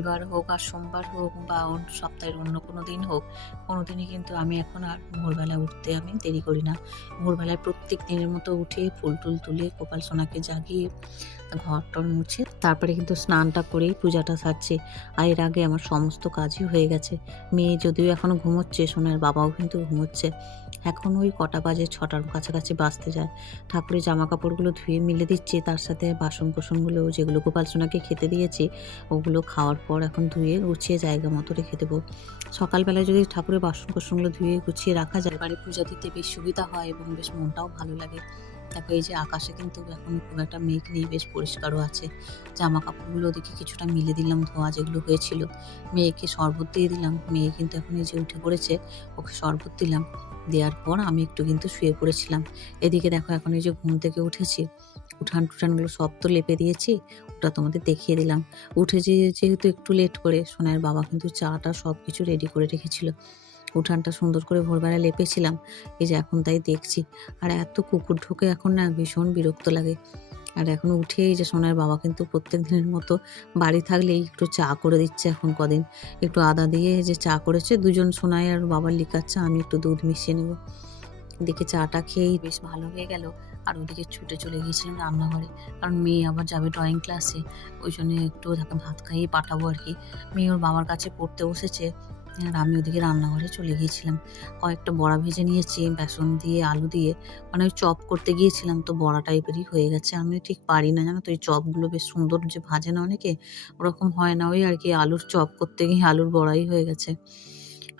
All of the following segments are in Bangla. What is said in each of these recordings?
রবিবার হোক আর সোমবার হোক বা সপ্তাহের অন্য কোনো দিন হোক, কোনো দিনই কিন্তু আমি এখন আর ভোরবেলায় উঠতে আমি দেরি করি না। ভোরবেলায় প্রত্যেক দিনের মতো উঠে ফুল টুল তুলে গোপাল সোনাকে জাগিয়ে ঘর টর মুছে তারপরে কিন্তু স্নানটা করেই পূজাটা সারছি। আর এর আগে আমার সমস্ত কাজই হয়ে গেছে। মেয়ে যদিও এখনো ঘুমোচ্ছে, সোনার বাবাও কিন্তু ঘুমোচ্ছে। এখন ওই কটা বাজে, 6টার কাছাকাছি বাজতে যায়। ঠাকুরের জামা কাপড়গুলো ধুয়ে মিলে দিচ্ছি, তার সাথে বাসন কোসনগুলো যেগুলো গোপাল সোনাকে খেতে দিয়েছি ওগুলো খাওয়ার পর এখন ধুয়ে গুছিয়ে জায়গা মতো রেখে দেবো। সকালবেলায় যদি ঠাকুরের বাসন কোসনগুলো ধুয়ে গুছিয়ে রাখা যায়, বাড়ি পূজা দিতে বেশ সুবিধা হয় এবং বেশ মনটাও ভালো লাগে। দেখো এই যে আকাশে কিন্তু এখন খুব একটা মেঘ নেই, বেশ পরিষ্কারও আছে। জামা কাপড়গুলো ওদিকে কিছুটা মিলে দিলাম, ধোয়া যেগুলো হয়েছিল। মেয়েকে শরবত দিয়ে দিলাম। মেয়ে কিন্তু এখন এই যে উঠে পড়েছে, ওকে শরবত দিলাম। দেওয়ার পর আমি একটু কিন্তু শুয়ে পড়েছিলাম। এদিকে দেখো এখন এই যে ঘুম থেকে উঠেছি, উঠান টুঠানগুলো সব তো লেপে দিয়েছি, ওটা তোমাদের দেখিয়ে দিলাম। উঠেছি যেহেতু একটু লেট করে, সোনার বাবা কিন্তু চাটা সব কিছু রেডি করে রেখেছিল। উঠানটা সুন্দর করে ভোরবেলা লেপেছিলাম, এই যে এখন তাই দেখছি। আর এত কুকুর ঢোকে এখন না, ভীষণ বিরক্ত লাগে। আর এখন উঠে এই যে সোনার বাবা কিন্তু প্রত্যেক দিনের মতো বাড়ি থাকলেই একটু চা করে দিচ্ছে এখন কদিন। একটু আদা দিয়ে যে চা করেছে, দুজন সোনাই আর বাবার লিকার চা, আমি একটু দুধ মিশিয়ে নেব। এদিকে চাটা খেয়েই বেশ ভালো হয়ে গেল। আর ওদিকে ছুটে চলে গিয়েছিলাম রান্নাঘরে, কারণ মেয়ে আবার যাবে ড্রয়িং ক্লাসে। ওই জন্য একটু তাকে ভাত খাইয়ে পাঠাবো আর কি। মেয়ে ওর বাবার কাছে পড়তে বসেছে, আর আমি ওদিকে রান্নাঘরে চলে গিয়েছিলাম। কয়েকটা বড়া ভেজে নিয়েছি বেসন দিয়ে আলু দিয়ে, মানে ওই চপ করতে গিয়েছিলাম তো বড়া টাইপেরই হয়ে গেছে। আমি ঠিক পারি না জানো তো, এই চপগুলো বেশ সুন্দর যে ভাজে না অনেকে, ওরকম হয় না। ওই আর কি আলুর চপ করতে গিয়ে আলুর বড়াই হয়ে গেছে।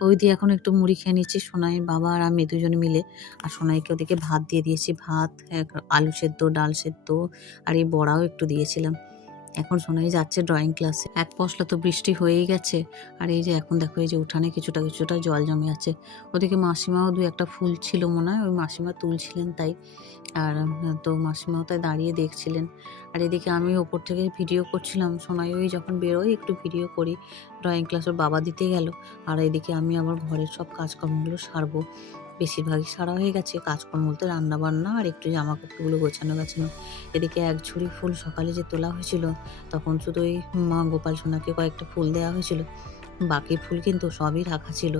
ওই দিয়ে এখন একটু মুড়ি খেয়ে নিচ্ছি সোনাইয়ের বাবা আর আমি দুজনে মিলে। আর সোনাইকে ওদিকে ভাত দিয়ে দিয়েছি, ভাত, আলু সেদ্ধ, ডাল সেদ্ধ আর এই বড়াও একটু দিয়েছিলাম। এখন সোনাই যাচ্ছে ড্রয়িং ক্লাসে। এক পশলা তো বৃষ্টি হয়েই গেছে। আর এই যে এখন দেখো এই যে উঠানে কিছুটা কিছুটা জল জমে আছে। ওদিকে মাসিমাও দু একটা ফুল ছিল মনে হয়, ওই মাসিমা তুলছিলেন তাই। আর তো মাসিমাও তাই দাঁড়িয়ে দেখছিলেন। আর এদিকে আমি ওপর থেকে ভিডিও করছিলাম, সোনাই ওই যখন বেরোয় একটু ভিডিও করি। ড্রয়িং ক্লাস ওর বাবা দিতে গেল। আর এদিকে আমি আবার ঘরের সব কাজকর্মগুলো সারবো। বেশিরভাগই সারা হয়ে গেছে, কাজকর্ম বলতে রান্না বান্না আর একটু জামা কাপড়গুলো গোছানো গাছানো। এদিকে এক ঝুড়ি ফুল সকালে যে তোলা হয়েছিল, তখন শুধু ওই মা গোপাল সোনাকে কয়েকটা ফুল দেওয়া হয়েছিল, বাকি ফুল কিন্তু সবই রাখা ছিল।